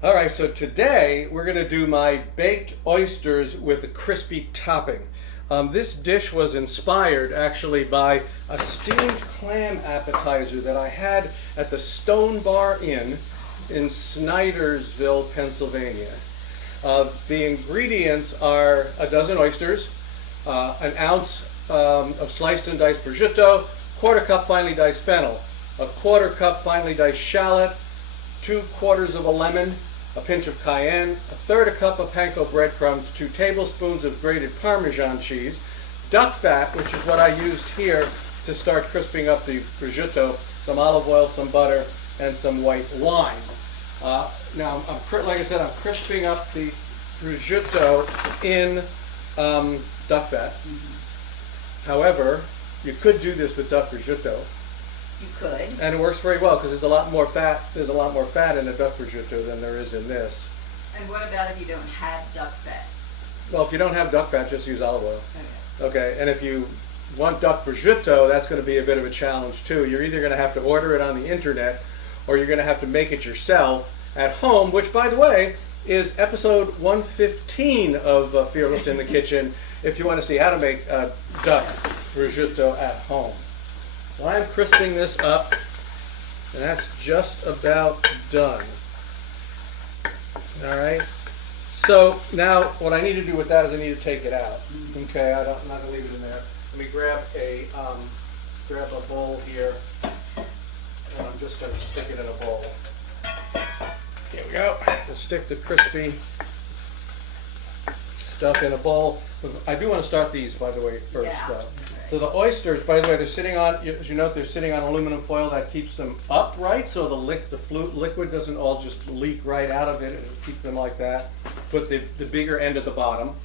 All right, so today we're going to do my baked oysters with a crispy topping. This dish was inspired actually by a steamed clam appetizer that I had at the Stone Bar Inn in Snydersville, Pennsylvania. The ingredients are a dozen oysters, an ounce of sliced and diced prosciutto, quarter cup finely diced fennel, a quarter cup finely diced shallot, 2/4 of a lemon, a pinch of cayenne, a third a cup of panko breadcrumbs, 2 tablespoons of grated parmesan cheese, duck fat, which is what I used here to start crisping up the prosciutto, some olive oil, some butter, and some white wine. Now, like I said, I'm crisping up the prosciutto in duck fat. However, you could do this with duck prosciutto. You could. And it works very well because there's a lot more fat. There's a lot more fat in a duck prosciutto than there is in this. And what about if you don't have duck fat? Well, if you don't have duck fat, just use olive oil. Okay. Okay, and if you want duck prosciutto, that's going to be a bit of a challenge too. You're either going to have to order it on the internet, or you're going to have to make it yourself at home. Which, by the way, is episode 115 of Fearless in the Kitchen. If you want to see how to make duck prosciutto at home. So I'm crisping this up, and that's just about done. All right. So now what I need to do with that is I need to take it out. Okay, I'm not gonna leave it in there. Let me grab a bowl here, and I'm just gonna stick it in a bowl. Here we go. We'll stick the crispy stuff in a bowl. I do want to start these, by the way, first. Yeah. So the oysters, by the way, they're sitting on, as you note, they're sitting on aluminum foil that keeps them upright, so the liquid doesn't all just leak right out of it. It'll keep them like that. Put the bigger end at the bottom.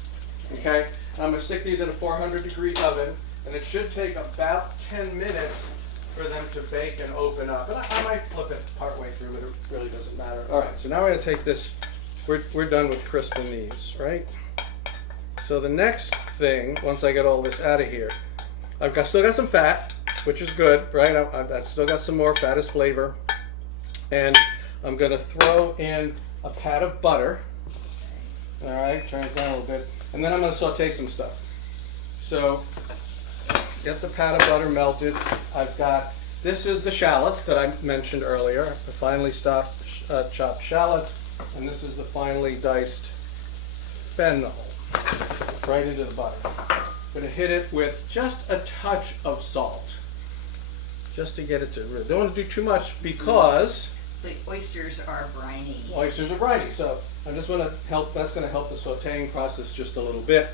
Okay? And I'm going to stick these in a 400-degree oven, and it should take about 10 minutes for them to bake and open up. And I might flip it partway through, but it really doesn't matter. All right, so now we're going to take this. We're done with crisping these, right? So the next thing, once I get all this out of here, I've still got some fat, which is good, right? I've still got some more fat as flavor. And I'm going to throw in a pat of butter. All right, turn it down a little bit. And then I'm going to saute some stuff. So get the pat of butter melted. This is the shallots that I mentioned earlier, the finely chopped shallots. And this is the finely diced fennel, right into the butter. I'm going to hit it with just a touch of salt, just to get it to really. Don't want to do too much because the oysters are briny. Oysters are briny, so I just want to help. That's going to help the sautéing process just a little bit.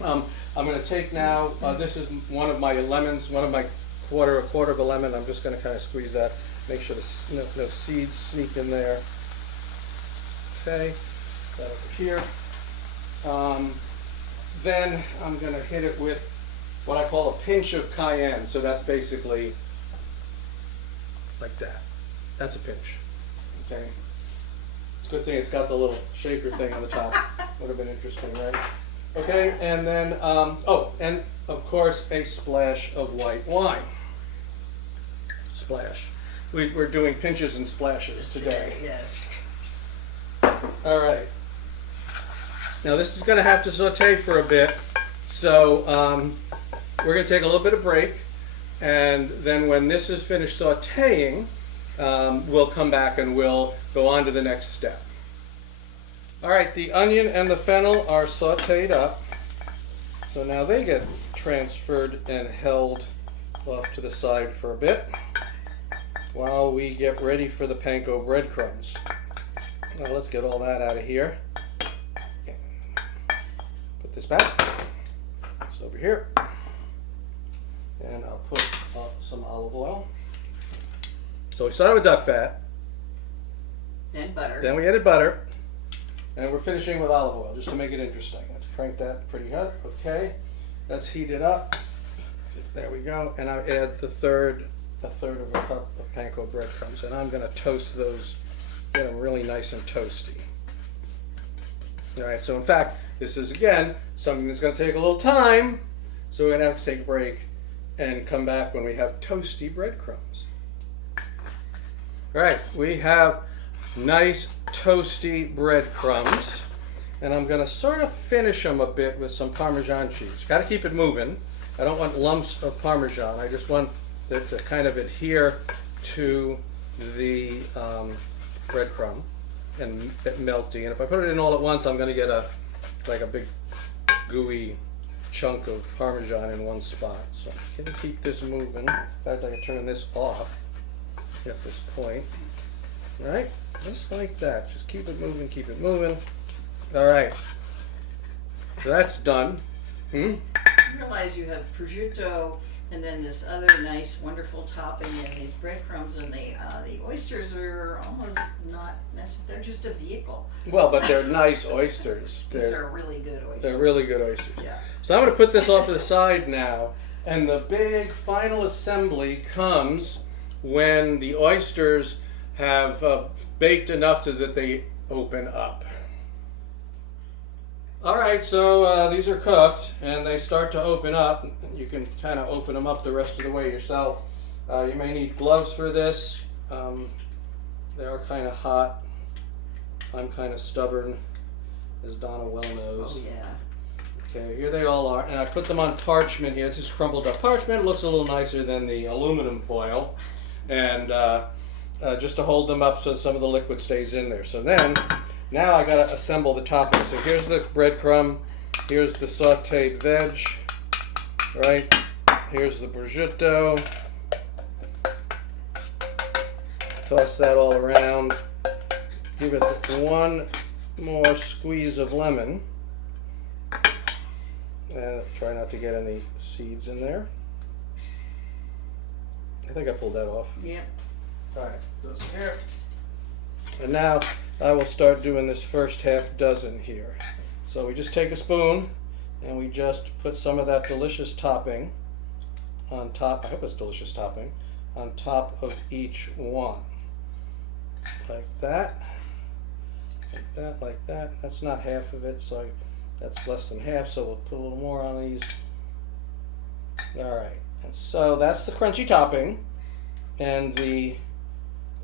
I'm going to take now. This is one of my lemons, a quarter of a lemon. I'm just going to kind of squeeze that, make sure no seeds sneak in there. Okay, that over here. Then I'm going to hit it with what I call a pinch of cayenne. So that's basically like that. That's a pinch. Okay. It's a good thing it's got the little shaker thing on the top. Would have been interesting, right? Okay, and then, and of course a splash of white wine. Splash. We're doing pinches and splashes today. Yes. All right. Now this is going to have to saute for a bit, so we're going to take a little bit of break, and then when this is finished sauteing, we'll come back and we'll go on to the next step. All right, the onion and the fennel are sauteed up, so now they get transferred and held off to the side for a bit while we get ready for the panko breadcrumbs. Now let's get all that out of here. This back. It's over here. And I'll put some olive oil. So we started with duck fat. Then butter. Then we added butter. And we're finishing with olive oil just to make it interesting. Let's crank that pretty hot. Okay. Let's heat it up. There we go. And I add a third of a cup of panko breadcrumbs. And I'm going to toast those, get them really nice and toasty. All right, so in fact, this is, again, something that's going to take a little time, so we're going to have to take a break and come back when we have toasty breadcrumbs. All right, we have nice toasty breadcrumbs. And I'm gonna sort of finish them a bit with some Parmesan cheese. Gotta keep it moving. I don't want lumps of Parmesan. I just want it to kind of adhere to the breadcrumb and get melty. And if I put it in all at once, I'm gonna get like a big gooey chunk of Parmesan in one spot. So I'm gonna keep this moving. In fact, I can turn this off at this point. Right? Just like that. Just keep it moving, keep it moving. All right, so that's done. You realize you have prosciutto and then this other nice, wonderful topping and these breadcrumbs, and the oysters are almost not necessary. They're just a vehicle. Well, but they're nice oysters. These are really good oysters. They're really good oysters. Yeah. So I'm going to put this off to the side now, and the big final assembly comes when the oysters have baked enough so that they open up. All right, so these are cooked and they start to open up. You can kind of open them up the rest of the way yourself. You may need gloves for this. They are kind of hot. I'm kind of stubborn, as Donna well knows. Oh yeah. Okay, here they all are, and I put them on parchment here. This is crumpled up parchment. It looks a little nicer than the aluminum foil, and just to hold them up so that some of the liquid stays in there. So then, now I gotta assemble the topping. So here's the breadcrumb, here's the sautéed veg, right? Here's the prosciutto. Toss that all around. Give it one more squeeze of lemon. And try not to get any seeds in there. I think I pulled that off. Yep. Alright, goes here. And now I will start doing this first half dozen here. So we just take a spoon and we just put some of that delicious topping on top. I hope it's delicious topping on top of each one. Like that. Like that, like that. That's not half of it, so that's less than half, so we'll put a little more on these. Alright, and so that's the crunchy topping and the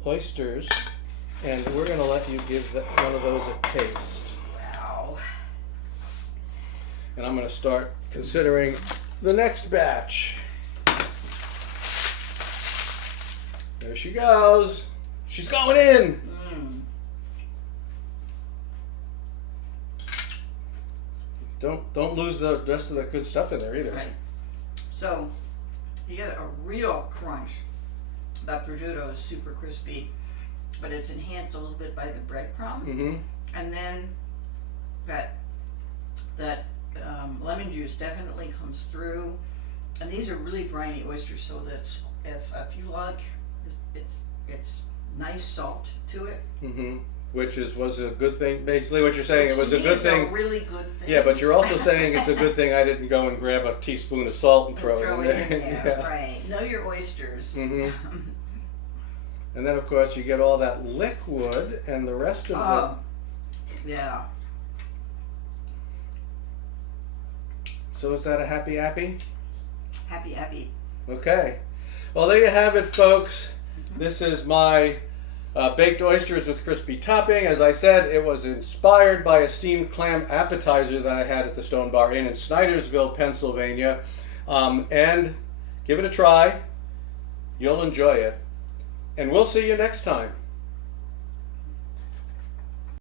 oysters, and we're going to let you give one of those a taste. Wow. And I'm going to start considering the next batch. There she goes. She's going in. Don't lose the rest of the good stuff in there either. Right. So you get a real crunch. That prosciutto is super crispy, but it's enhanced a little bit by the breadcrumb. Mm-hmm. And then that lemon juice definitely comes through. And these are really briny oysters, so that's if you like, it's nice salt to it. Mm-hmm. Which was a good thing. Basically, what you're saying, Which it was to a me good is thing. A really good thing. Yeah, but you're also saying it's a good thing I didn't go and grab a teaspoon of salt and throw it in there. Yeah. Right. Know your oysters. Mm-hmm. And then, of course, you get all that liquid and the rest of it. Yeah. So is that a happy appy? Happy. Okay. Well, there you have it, folks. This is my baked oysters with crispy topping. As I said, it was inspired by a steamed clam appetizer that I had at the Stone Bar Inn in Snydersville, Pennsylvania. And give it a try. You'll enjoy it. And we'll see you next time.